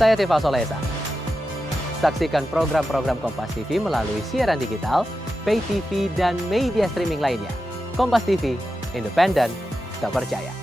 Saya Tifa Solesa. Saksikan program-program Kompas TV melalui siaran digital, pay TV, dan media streaming lainnya. Kompas TV, independen, terpercaya.